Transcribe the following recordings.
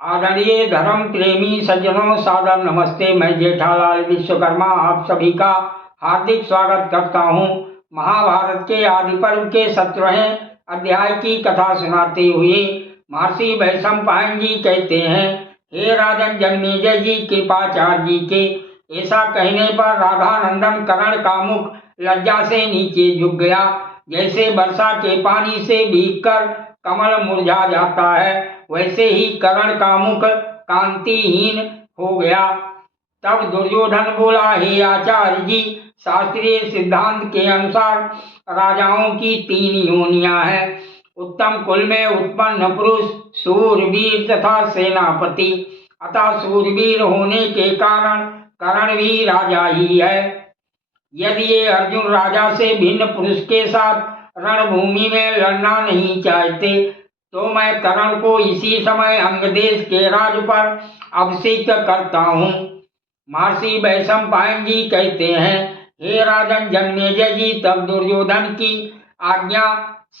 आदरणीय धर्म प्रेमी सज्जनों, सादर नमस्ते। मैं जेठालाल विश्वकर्मा आप सभी का हार्दिक स्वागत करता हूं। महाभारत के आदि पर्व के 17वें अध्याय की कथा सुनाते हुए महर्षि वैशंपायन जी कहते हैं, हे राजन जन्मेजय जी, कृपाचार्य जी के ऐसा कहने पर राधानंदन कर्ण का मुख लज्जा से नीचे झुक गया, जैसे वर्षा के पानी से भीगकर कमल मुरझा जाता है, वैसे ही कर्ण का मुख कांतिहीन हो गया। तब दुर्योधन बोला, हे आचार्य जी, शास्त्रीय सिद्धांत के अनुसार राजाओं की 3 योनियां हैं, उत्तम कुल में उत्पन्न पुरुष, शूरवीर तथा सेनापति। अतः शूरवीर होने के कारण कर्ण भी राजा ही है। यदि ये अर्जुन राजा से भिन्न पुरुष के साथ रणभूमि में लड़ना नहीं चाहते तो मैं कर्ण को इसी समय अंगदेश के राज पर अभिषिक्त करता हूँ। महर्षि वैशंपायन जी कहते हैं, हे राजन जन्मेजय जी, तब दुर्योधन की आज्ञा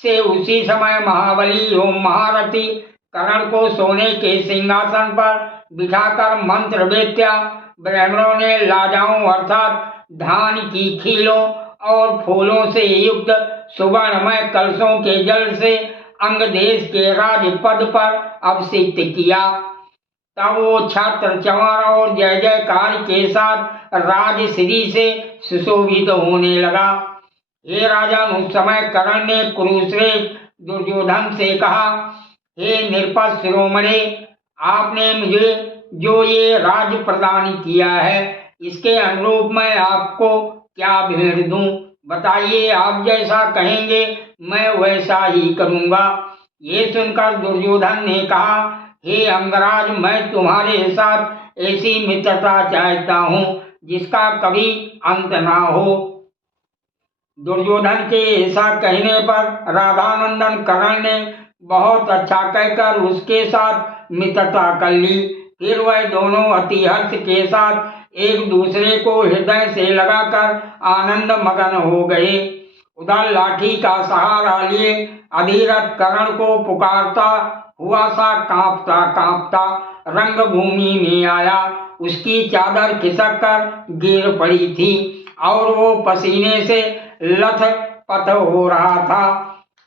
से उसी समय महाबली एवं महारथी कर्ण को सोने के सिंहासन पर बिठाकर मंत्र वेत्या ब्राह्मणों ने लाजाओं अर्थात धान की खीलों और फूलों से युक्त सुवर्णमय कलशों के जल से अंगदेश के राज पद पर अभिषिक्त किया। तब वो छत्र चंवर और जय जयकार के साथ राजश्री से सुशोभित होने लगा। हे राजन, उस समय कर्ण ने कुरुश्रेष्ठ दुर्योधन से कहा, हे निरपत शिरोमणि, आपने मुझे जो ये राज प्रदान किया है, इसके अनुरूप मैं आपको क्या भेंट दूं? बताइए, आप जैसा कहेंगे मैं वैसा ही करूंगा। ये सुनकर दुर्योधन ने कहा, हे अंगराज, मैं तुम्हारे साथ ऐसी मित्रता चाहता हूँ जिसका कभी अंत ना हो। दुर्योधन के ऐसा कहने पर राधानंदन कर्ण ने बहुत अच्छा कहकर उसके साथ मित्रता कर ली। फिर वह दोनों अति हर्ष के साथ एक दूसरे को हृदय से लगाकर आनंद मगन हो गए। उधर लाठी का सहारा लिए अधीरथ कर्ण को पुकारता हुआ सा कांपता कांपता रंगभूमि में आया। उसकी चादर खिसक कर गिर पड़ी थी और वो पसीने से लथपथ हो रहा था।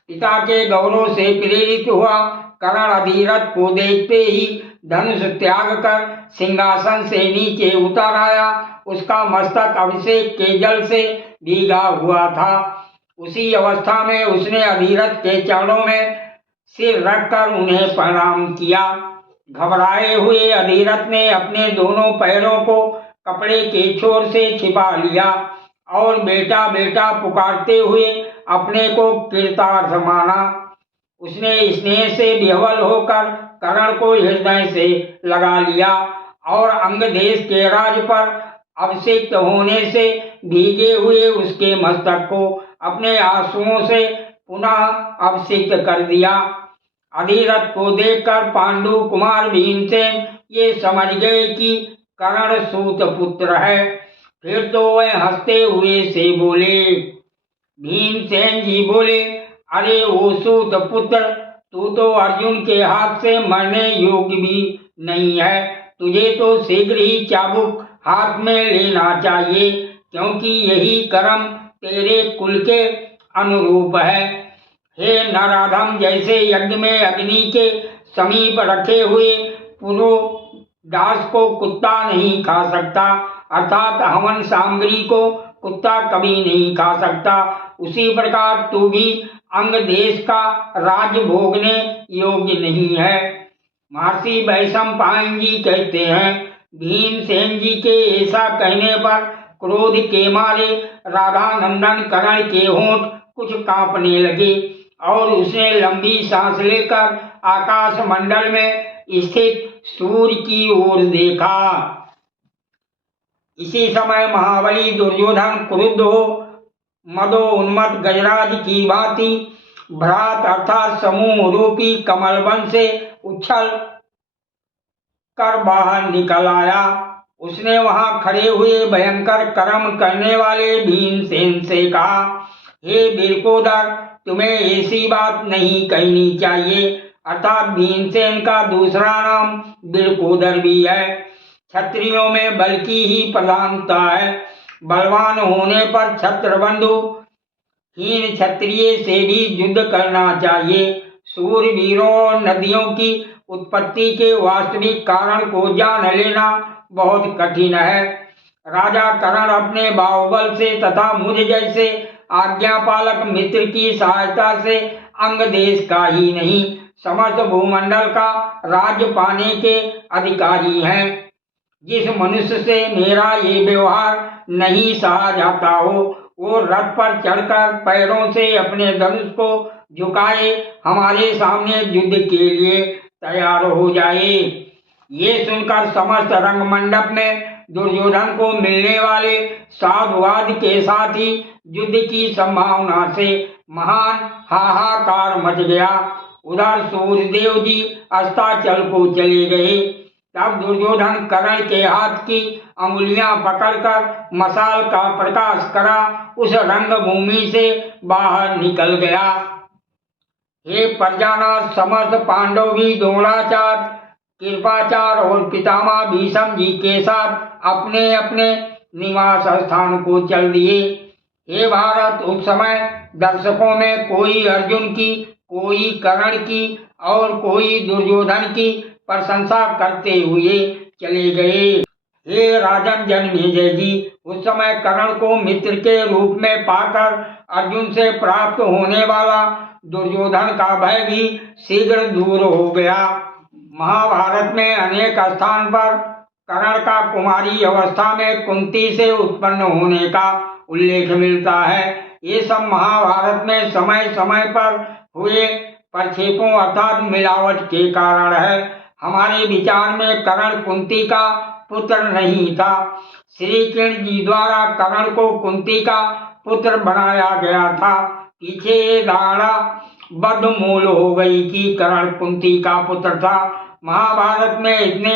पिता के गौरव से प्रेरित हुआ कर्ण अधीरथ को देखते ही धनुष त्याग कर सिंहासन से नीचे उतर आया। उसका मस्तक अभिषेक के जल से भीगा हुआ था। उसी अवस्था में उसने अधीरथ के चरणों में सिर रखकर उन्हें प्रणाम किया। घबराए हुए अधीरथ ने अपने दोनों पैरों को कपड़े के छोर से छिपा लिया और बेटा बेटा पुकारते हुए अपने को कृतार्थ माना। उसने स्नेह से विह्वल होकर कर्ण को हृदय से लगा लिया और अंगदेश के राज पर अभिषिक्त होने से भीगे हुए उसके मस्तक को अपने आंसुओं से पुनः अभिषिक्त कर दिया। अधीरथ को देखकर पांडु कुमार भीमसेन ये समझ गए कि कर्ण सूत पुत्र है। फिर तो वह हंसते हुए से बोले। भीमसेन जी बोले, अरे ओ सूत पुत्र, तू तो अर्जुन के हाथ से मरने योग्य भी नहीं है। तुझे तो शीघ्र ही चाबुक हाथ में लेना चाहिए, क्योंकि यही कर्म तेरे कुल के अनुरूप है। हे नराधम, जैसे यज्ञ में अग्नि के समीप रखे हुए पुरोडास को कुत्ता नहीं खा सकता, अर्थात हवन सामग्री को कुत्ता कभी नहीं खा सकता, उसी प्रकार तू भी अंग देश का राज भोगने योग्य नहीं है। महर्षि वैशंपायन जी कहते हैं, भीमसेन जी के ऐसा कहने पर क्रोध के मारे राधानंदन कर्ण के होंठ कुछ कांपने लगे और उसने लंबी सांस लेकर आकाश मंडल में स्थित सूर्य की ओर देखा। इसी समय महाबली दुर्योधन क्रुद्ध हो मदो उन्मत्त गजराज की भांति भ्रात अर्थात समूह रूपी कमलवन से उछल कर बाहर निकल आया। उसने वहां खड़े हुए भयंकर कर्म करने वाले भीमसेन से कहा, हे वीरकोदर, तुम्हें ऐसी बात नहीं कहनी चाहिए। अर्थात भीमसेन का दूसरा नाम बिरकोदर भी है। क्षत्रियों में बल की ही प्रधानता है। बलवान होने पर छत्रबंधु हीन क्षत्रिय से भी युद्ध करना चाहिए। सूरवीरों और नदियों की उत्पत्ति के वास्तविक कारण को जान लेना बहुत कठिन है। राजा कर्ण अपने बाहुबल से तथा मुझ जैसे आज्ञापालक मित्र की सहायता से अंग देश का ही नहीं समस्त भूमंडल का राज्य पाने के अधिकारी हैं। जिस मनुष्य से मेरा ये व्यवहार नहीं सहा जाता हो, वो रथ पर चढ़कर पैरों से अपने धनुष को झुकाए हमारे सामने युद्ध के लिए तैयार हो जाए। ये सुनकर समस्त रंगमंडप में दुर्योधन को मिलने वाले साधुवाद के साथ ही युद्ध की संभावना से महान हाहाकार मच गया। उधर सूर्यदेव जी अस्ताचल को चले गए। तब दुर्योधन कर्ण के हाथ की अंगुलियां पकड़कर मशाल का प्रकाश करा उस रंगभूमि से बाहर निकल गया। हे प्रजानाथ, समस्त पांडव भी द्रोणाचार्य, कृपाचार्य और पितामह भीष्म जी के साथ अपने अपने निवास स्थान को चल दिए। हे भारत, उस समय दर्शकों में कोई अर्जुन की, कोई कर्ण की और कोई दुर्योधन की प्रशंसा करते हुए चले गए। हे राजन जन्मेजय जी, उस समय कर्ण को मित्र के रूप में पाकर अर्जुन से प्राप्त होने वाला दुर्योधन का भय भी शीघ्र दूर हो गया। महाभारत में अनेक स्थान पर कर्ण का कुमारी अवस्था में कुंती से उत्पन्न होने का उल्लेख मिलता है। ये सब महाभारत में समय समय पर हुए प्रक्षेपों अर्थात मिलावट के कारण है। हमारे विचार में कर्ण कुंती का पुत्र नहीं था। श्री कृष्ण जी द्वारा कर्ण को कुंती का पुत्र बनाया गया था। पीछे ये धारणा बद्धमूल हो गई कि कर्ण कुंती का पुत्र था। महाभारत में इतने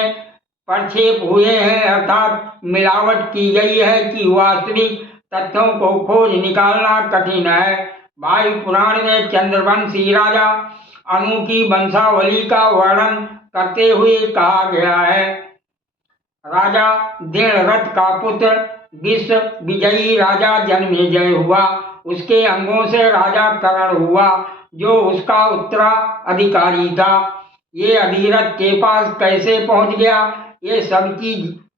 प्रक्षेप हुए हैं अर्थात मिलावट की गई है कि वास्तविक तथ्यों को खोज निकालना कठिन है। वायु पुराण में चंद्रवंशी राजा अनु की वंशावली का वर्णन करते हुए कहा गया है, राजा दृढ़रथ का पुत्र विश्व विजयी राजा जन्मेजय हुआ। उसके अंगों से राजा कर्ण हुआ जो उसका उत्तराधिकारी था। ये अधिरथ के पास कैसे पहुंच गया, ये सबकी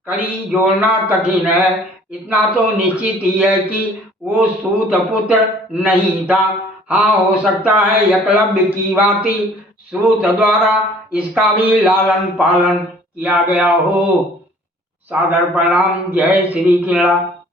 कड़ी जोड़ना कठिन है। इतना तो निश्चित ही है कि वो सूत पुत्र नहीं था। हाँ, हो सकता है एकलव्य की भांति सूत द्वारा इसका भी लालन पालन किया गया हो। सादर प्रणाम। जय श्री कृष्ण।